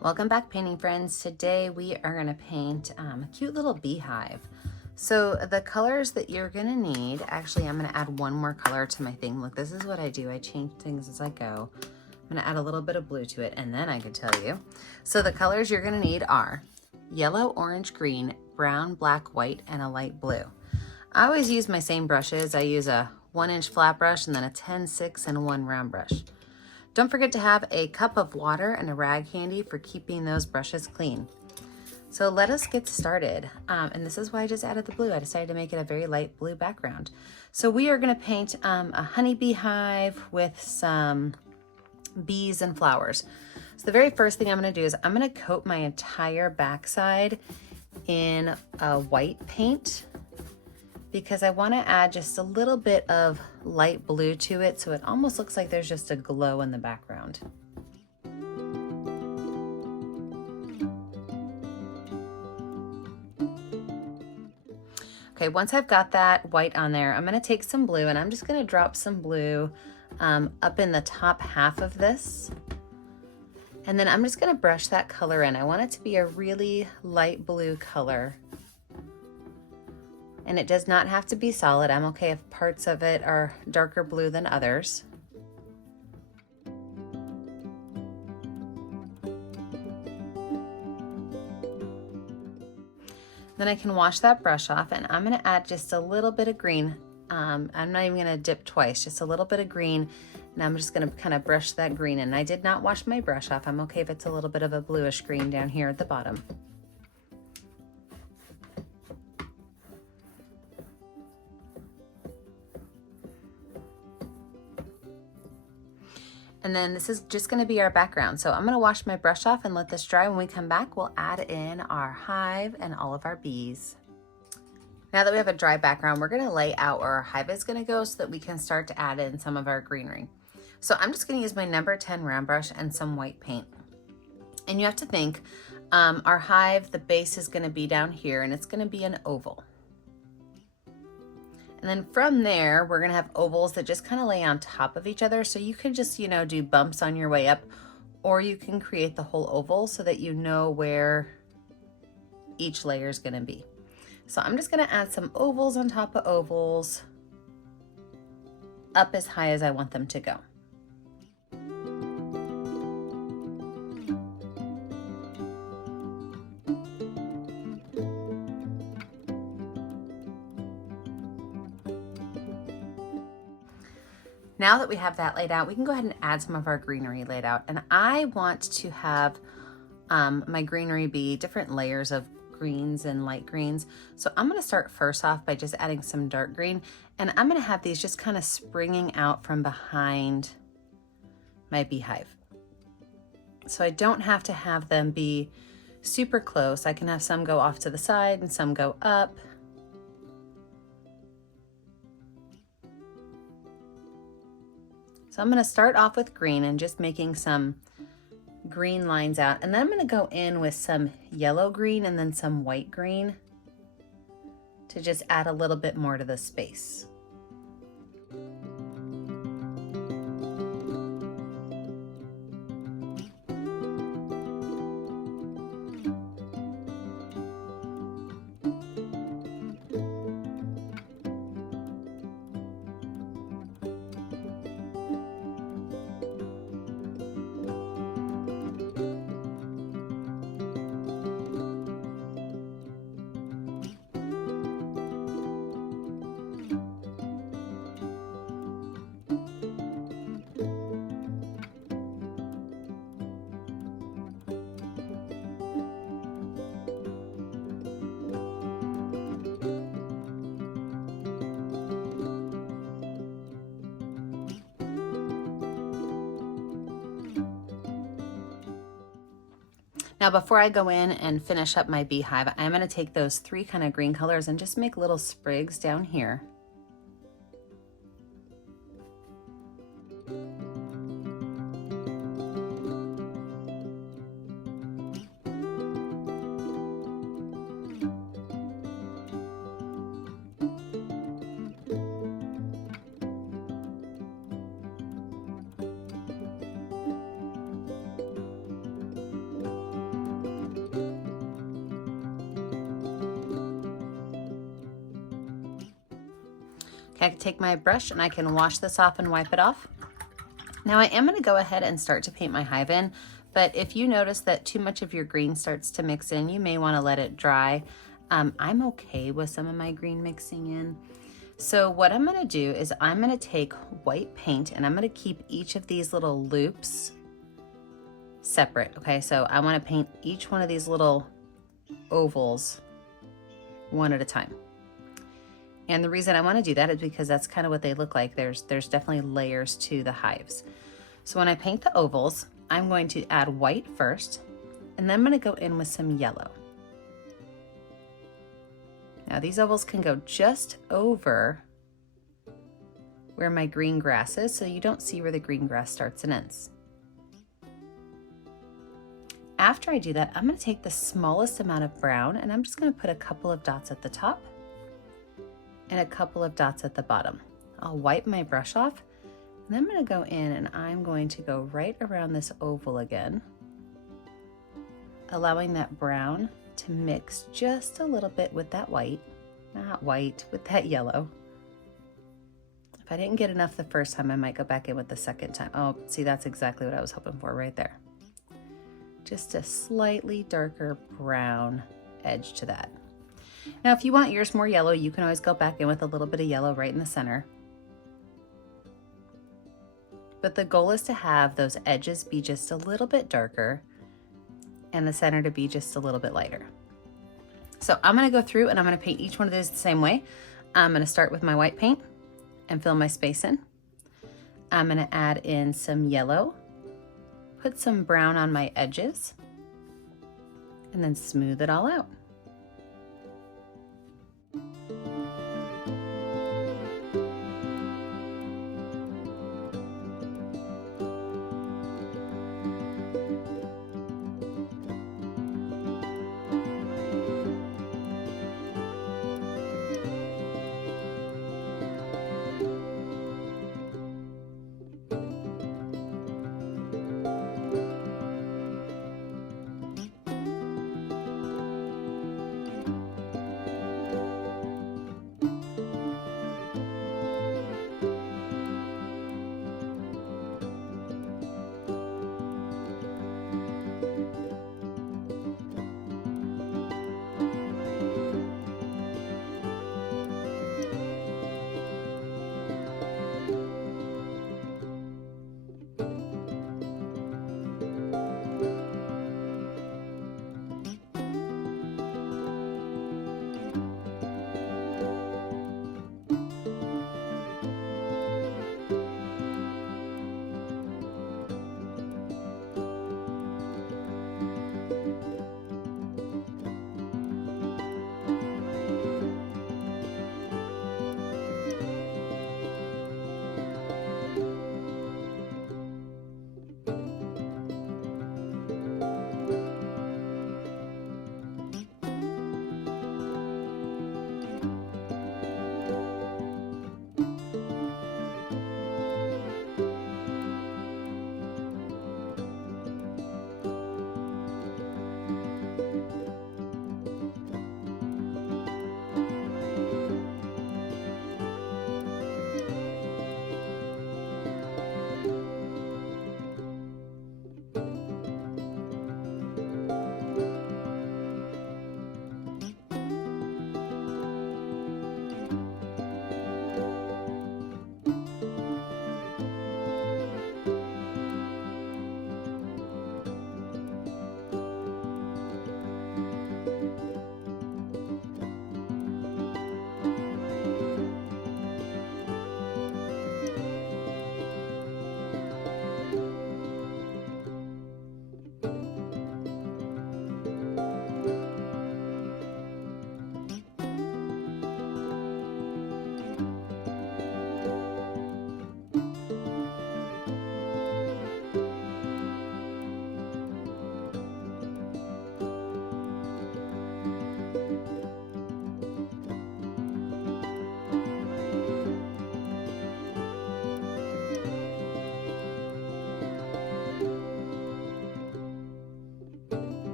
Welcome back, painting friends. Today we are going to paint a cute little beehive. So the colors that you're going to need, actually I'm going to add one more color to my thing. Look, this is what I do. I change things as I go. I'm going to add a little bit of blue to it and then I can tell you. So the colors you're going to need are yellow, orange, green, brown, black, white, and a light blue. I always use my same brushes. I use a 1-inch flat brush and then a 10-6 and 1 round brush. Don't forget to have a cup of water and a rag handy for keeping those brushes clean. So let us get started. And this is why I just added the blue. I decided to make it a very light blue background. So we are going to paint a honeybee hive with some bees and flowers. So the very first thing I'm going to do is I'm going to coat my entire backside in a white paint, because I want to add just a little bit of light blue to it so it almost looks like there's just a glow in the background. Okay, once I've got that white on there, I'm going to take some blue and I'm just going to drop some blue up in the top half of this. And then I'm just going to brush that color in. I want it to be a really light blue color. And it does not have to be solid. I'm okay if parts of it are darker blue than others. Then I can wash that brush off and I'm gonna add just a little bit of green. I'm not even gonna dip twice, just a little bit of green. And I'm just gonna kind of brush that green in. I did not wash my brush off. I'm okay if it's a little bit of a bluish green down here at the bottom. And then this is just going to be our background. So I'm going to wash my brush off and let this dry. When we come back, we'll add in our hive and all of our bees. Now that we have a dry background, we're going to lay out where our hive is going to go so that we can start to add in some of our greenery. So I'm just going to use my number 10 round brush and some white paint. And you have to think, our hive, the base is going to be down here and it's going to be an oval. And then from there, we're gonna have ovals that just kind of lay on top of each other. So you can just, do bumps on your way up, or you can create the whole oval so that you know where each layer is gonna be. So I'm just gonna add some ovals on top of ovals, up as high as I want them to go. Now that we have that laid out, we can go ahead and add some of our greenery laid out. And I want to have my greenery be different layers of greens and light greens. So I'm gonna start first off by just adding some dark green. And I'm gonna have these just kind of springing out from behind my beehive. So I don't have to have them be super close. I can have some go off to the side and some go up. So I'm going to start off with green and just making some green lines out. And then I'm going to go in with some yellow green and then some white green to just add a little bit more to the space. Now, before I go in and finish up my beehive, I'm going to take those 3 kind of green colors and just make little sprigs down here. I can take my brush and I can wash this off and wipe it off. Now I am going to go ahead and start to paint my hive in, but if you notice that too much of your green starts to mix in, you may want to let it dry. I'm okay with some of my green mixing in. So what I'm going to do is I'm going to take white paint and I'm going to keep each of these little loops separate. Okay, so I want to paint each one of these little ovals one at a time. And the reason I want to do that is because that's kind of what they look like. There's definitely layers to the hives. So when I paint the ovals, I'm going to add white first, and then I'm going to go in with some yellow. Now these ovals can go just over where my green grass is, so you don't see where the green grass starts and ends. After I do that, I'm going to take the smallest amount of brown and I'm just going to put a couple of dots at the top and a couple of dots at the bottom. I'll wipe my brush off and then I'm going to go in and I'm going to go right around this oval again, allowing that brown to mix just a little bit with that white, not white, with that yellow. If I didn't get enough the first time, I might go back in with the second time. Oh, see, that's exactly what I was hoping for right there. Just a slightly darker brown edge to that. Now, if you want yours more yellow, you can always go back in with a little bit of yellow right in the center. But the goal is to have those edges be just a little bit darker and the center to be just a little bit lighter. So I'm gonna go through and I'm gonna paint each one of those the same way. I'm gonna start with my white paint and fill my space in. I'm gonna add in some yellow, put some brown on my edges, and then smooth it all out.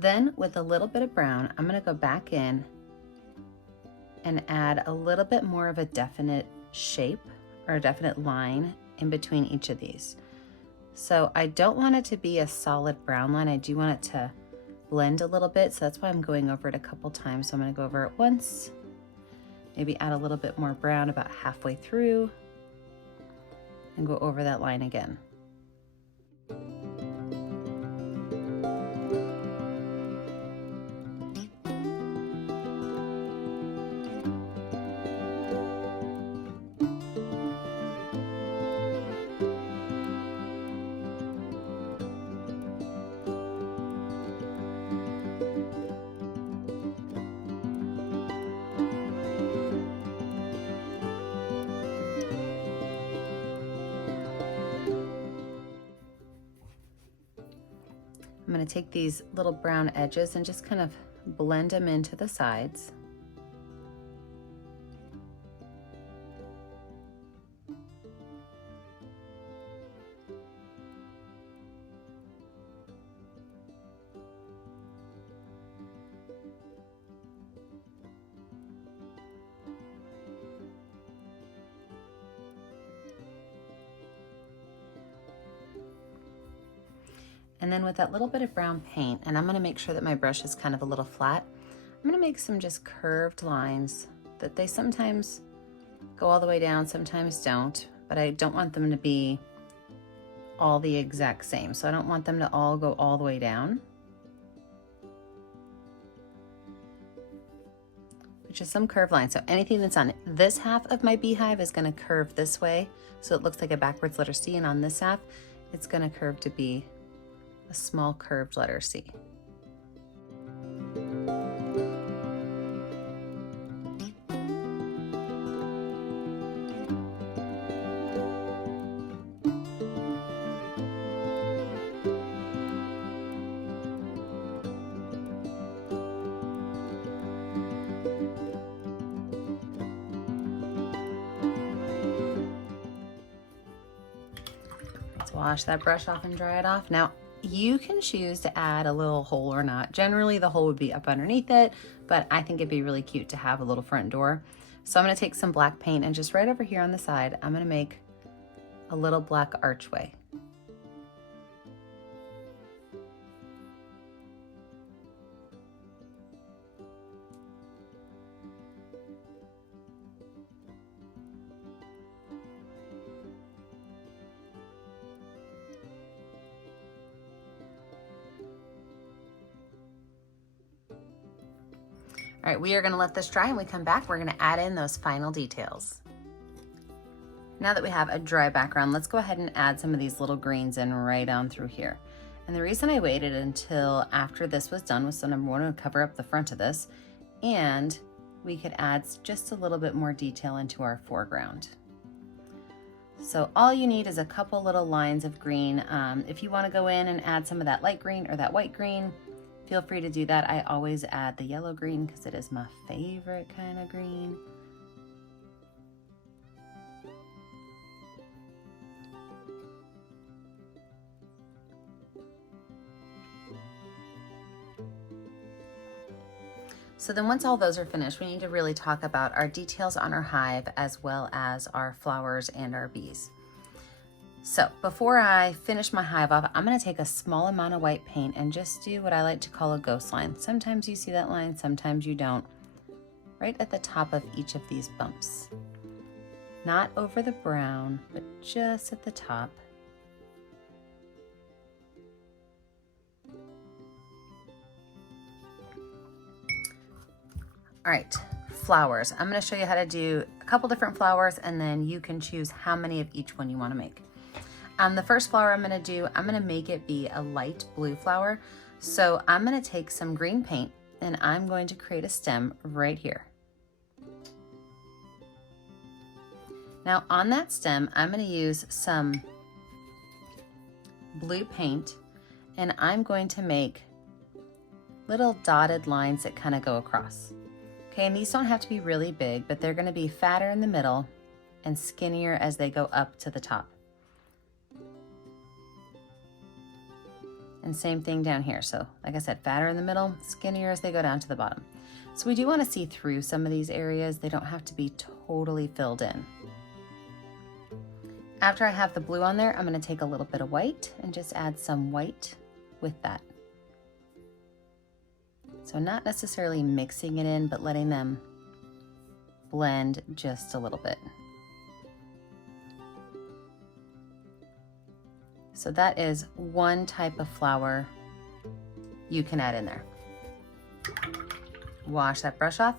Then with a little bit of brown, I'm gonna go back in and add a little bit more of a definite shape or a definite line in between each of these. So I don't want it to be a solid brown line. I do want it to blend a little bit. So that's why I'm going over it a couple times. So I'm going to go over it once, maybe add a little bit more brown about halfway through, and go over that line again. I'm going to take these little brown edges and just kind of blend them into the sides. And then with that little bit of brown paint, and I'm going to make sure that my brush is kind of a little flat, I'm going to make some just curved lines that they sometimes go all the way down, sometimes don't, but I don't want them to be all the exact same. So I don't want them to all go all the way down, which is some curved lines. So anything that's on this half of my beehive is going to curve this way, so it looks like a backwards letter C, and on this half, it's going to curve to be a small curved letter C. Let's wash that brush off and dry it off. Now, you can choose to add a little hole or not. Generally, the hole would be up underneath it, but I think it'd be really cute to have a little front door. So I'm gonna take some black paint and just right over here on the side, I'm gonna make a little black archway. All right, we are gonna let this dry, and when we come back, we're gonna add in those final details. Now that we have a dry background, let's go ahead and add some of these little greens in right on through here. And the reason I waited until after this was done was so number one, to cover up the front of this, and we could add just a little bit more detail into our foreground. So all you need is a couple little lines of green. If you wanna go in and add some of that light green or that white green, feel free to do that. I always add the yellow green because it is my favorite kind of green. So then once all those are finished, we need to really talk about our details on our hive as well as our flowers and our bees. So before I finish my hive off, I'm gonna take a small amount of white paint and just do what I like to call a ghost line. Sometimes you see that line, sometimes you don't. Right at the top of each of these bumps. Not over the brown, but just at the top. All right, flowers. I'm gonna show you how to do a couple different flowers, and then you can choose how many of each one you wanna make. The first flower I'm gonna make it be a light blue flower. So I'm gonna take some green paint and I'm going to create a stem right here. Now on that stem, I'm gonna use some blue paint and I'm going to make little dotted lines that kind of go across. Okay, and these don't have to be really big, but they're gonna be fatter in the middle and skinnier as they go up to the top. And same thing down here. So like I said, fatter in the middle, skinnier as they go down to the bottom. So we do want to see through some of these areas. They don't have to be totally filled in. After I have the blue on there, I'm going to take a little bit of white and just add some white with that. So not necessarily mixing it in, but letting them blend just a little bit. So that is one type of flower you can add in there. Wash that brush off.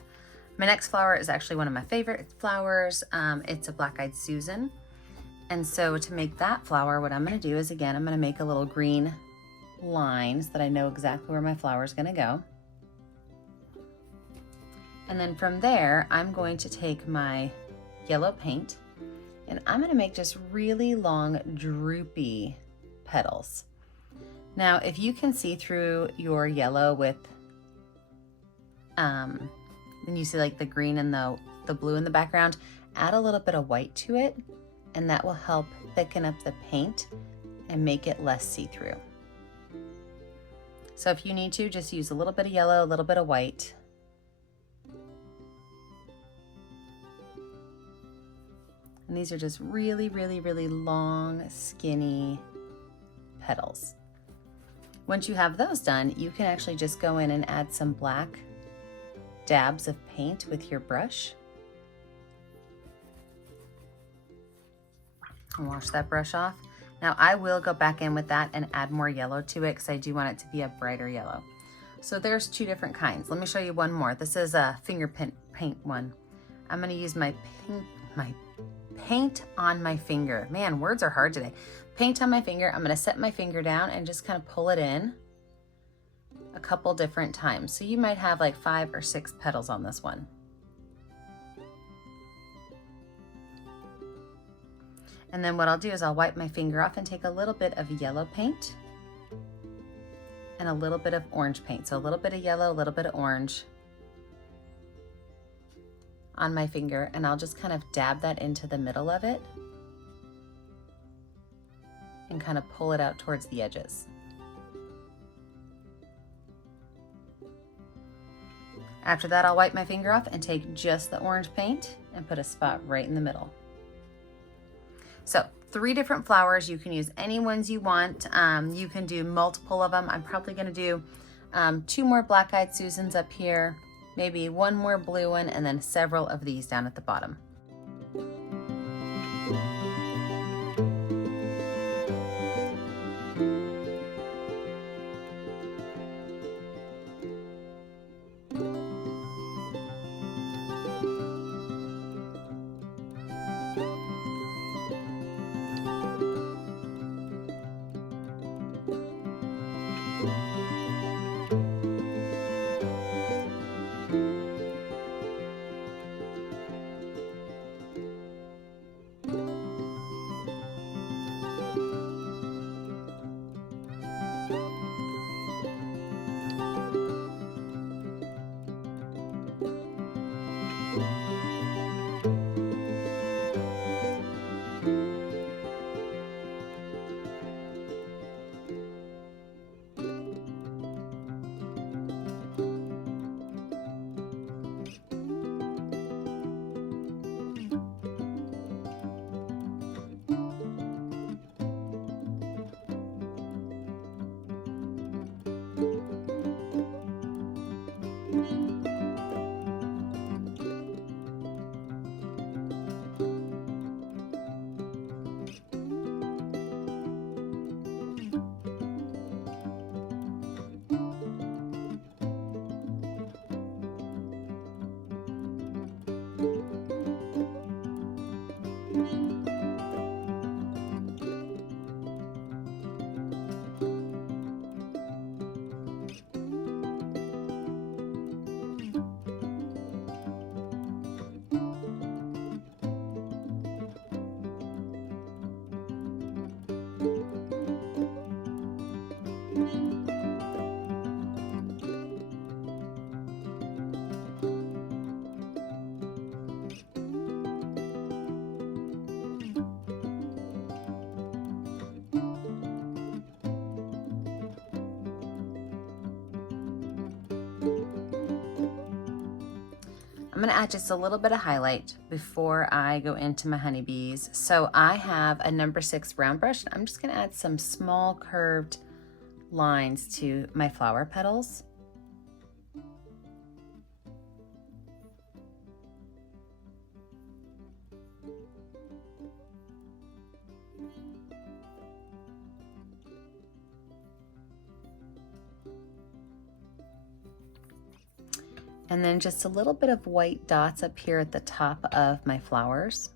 My next flower is actually one of my favorite flowers. It's a black-eyed Susan. And so to make that flower, what I'm gonna do is, again, I'm gonna make a little green line so that I know exactly where my flower is gonna go. And then from there, I'm going to take my yellow paint and I'm gonna make just really long, droopy petals. Now, if you can see through your yellow with, and you see like the green and the blue in the background, add a little bit of white to it, and that will help thicken up the paint and make it less see-through. So if you need to, just use a little bit of yellow, a little bit of white. And these are just really, really, really long, skinny petals. Once you have those done, you can actually just go in and add some black dabs of paint with your brush. And wash that brush off. Now I will go back in with that and add more yellow to it because I do want it to be a brighter yellow. So there's two different kinds. Let me show you one more. This is a finger paint one. I'm gonna use my paint on my finger. Man, words are hard today. Paint on my finger. I'm gonna set my finger down and just kind of pull it in a couple different times. So you might have like 5 or 6 petals on this one. And then what I'll do is I'll wipe my finger off and take a little bit of yellow paint and a little bit of orange paint. So a little bit of yellow, a little bit of orange on my finger, and I'll just kind of dab that into the middle of it and kind of pull it out towards the edges. After that, I'll wipe my finger off and take just the orange paint and put a spot right in the middle. So 3 different flowers. You can use any ones you want. You can do multiple of them. I'm probably gonna do 2 more black-eyed Susans up here, maybe 1 more blue one, and then several of these down at the bottom. I'm gonna add just a little bit of highlight before I go into my honeybees. So I have a number 6 round brush. I'm just gonna add some small curved lines to my flower petals. And then just a little bit of white dots up here at the top of my flowers.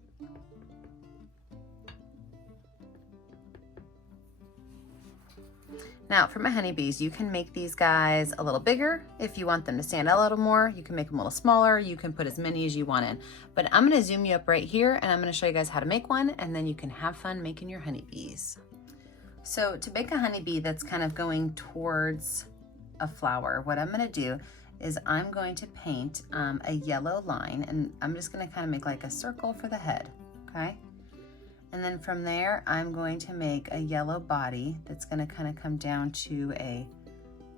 Now for my honeybees, you can make these guys a little bigger if you want them to stand out a little more. You can make them a little smaller. You can put as many as you want in. But I'm gonna zoom you up right here and I'm gonna show you guys how to make one, and then you can have fun making your honeybees. So to make a honeybee that's kind of going towards a flower, what I'm gonna do is I'm going to paint a yellow line, and I'm just gonna kind of make like a circle for the head, okay? And then from there, I'm going to make a yellow body that's gonna kind of come down to a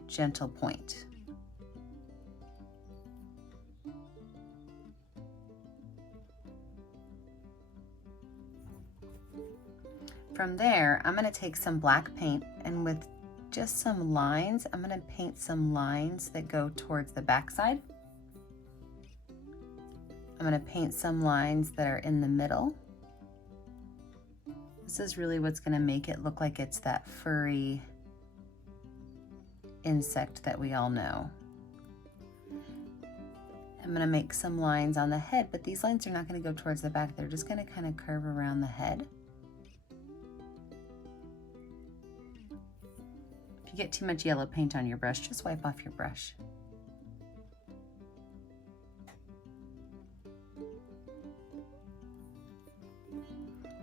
gentle point. From there, I'm gonna take some black paint, and with just some lines, I'm gonna paint some lines that go towards the backside. I'm gonna paint some lines that are in the middle. This is really what's gonna make it look like it's that furry insect that we all know. I'm gonna make some lines on the head, but these lines are not gonna go towards the back. They're just gonna kind of curve around the head. If you get too much yellow paint on your brush, just wipe off your brush.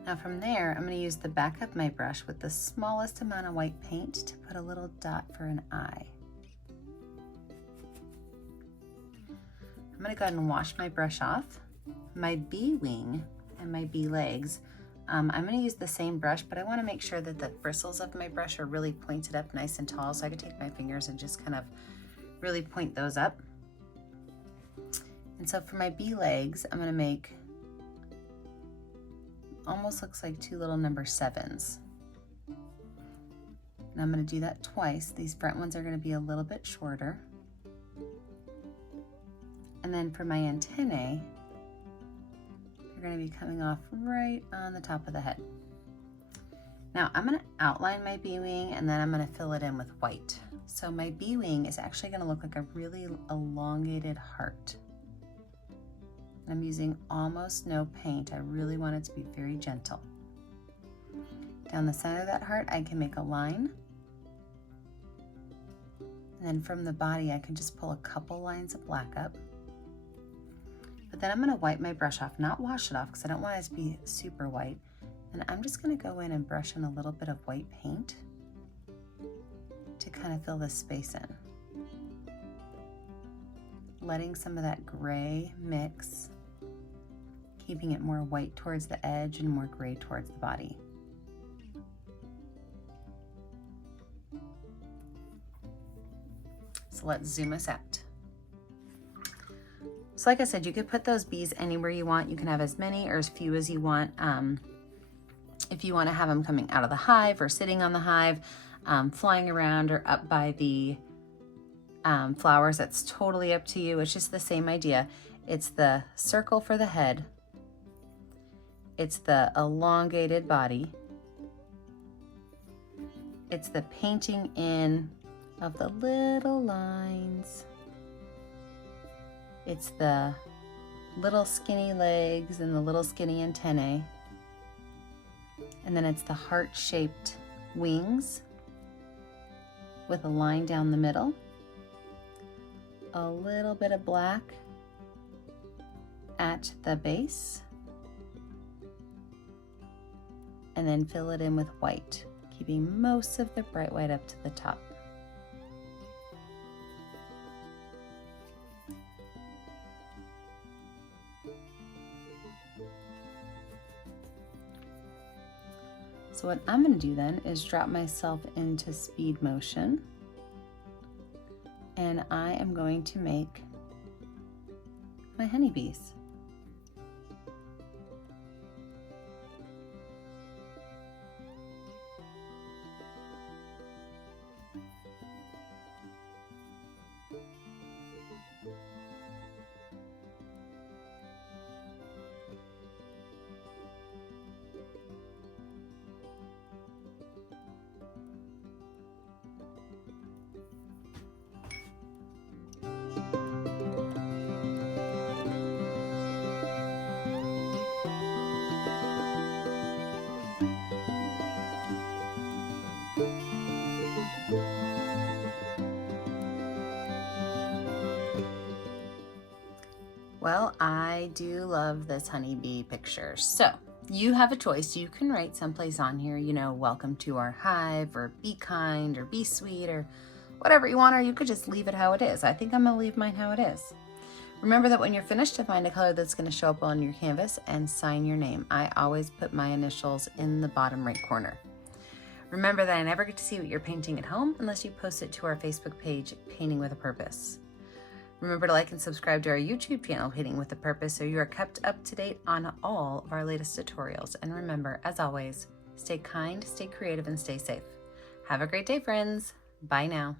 Now from there, I'm going to use the back of my brush with the smallest amount of white paint to put a little dot for an eye. I'm going to go ahead and wash my brush off. My bee wing and my bee legs, I'm going to use the same brush, but I want to make sure that the bristles of my brush are really pointed up nice and tall, so I can take my fingers and just kind of really point those up. And so for my bee legs, I'm going to make almost looks like 2 little number 7s. And I'm going to do that twice. These front ones are going to be a little bit shorter. And then for my antennae, they're going to be coming off right on the top of the head. Now I'm going to outline my bee wing, and then I'm going to fill it in with white. So my bee wing is actually going to look like a really elongated heart. I'm using almost no paint. I really want it to be very gentle. Down the center of that heart, I can make a line. And then from the body, I can just pull a couple lines of black up. But then I'm going to wipe my brush off, not wash it off because I don't want it to be super white. And I'm just going to go in and brush in a little bit of white paint to kind of fill this space in. Letting some of that gray mix, keeping it more white towards the edge and more gray towards the body. So let's zoom us out. So like I said, you could put those bees anywhere you want. You can have as many or as few as you want. If you want to have them coming out of the hive or sitting on the hive, flying around or up by the flowers, that's totally up to you. It's just the same idea. It's the circle for the head. It's the elongated body. It's the painting in of the little lines. It's the little skinny legs and the little skinny antennae. And then it's the heart-shaped wings with a line down the middle. A little bit of black at the base. And then fill it in with white, keeping most of the bright white up to the top. So what I'm going to do then is drop myself into speed motion, and I am going to make my honeybees. Well, I do love this honeybee picture. So you have a choice. You can write someplace on here, you know, welcome to our hive, or be kind, or be sweet, or whatever you want, or you could just leave it how it is. I think I'm gonna leave mine how it is. Remember that when you're finished, to find a color that's gonna show up on your canvas and sign your name. I always put my initials in the bottom right corner. Remember that I never get to see what you're painting at home unless you post it to our Facebook page, Painting with a Purpose. Remember to like and subscribe to our YouTube channel, Painting with a Purpose, so you are kept up to date on all of our latest tutorials. And remember, as always, stay kind, stay creative, and stay safe. Have a great day, friends. Bye now.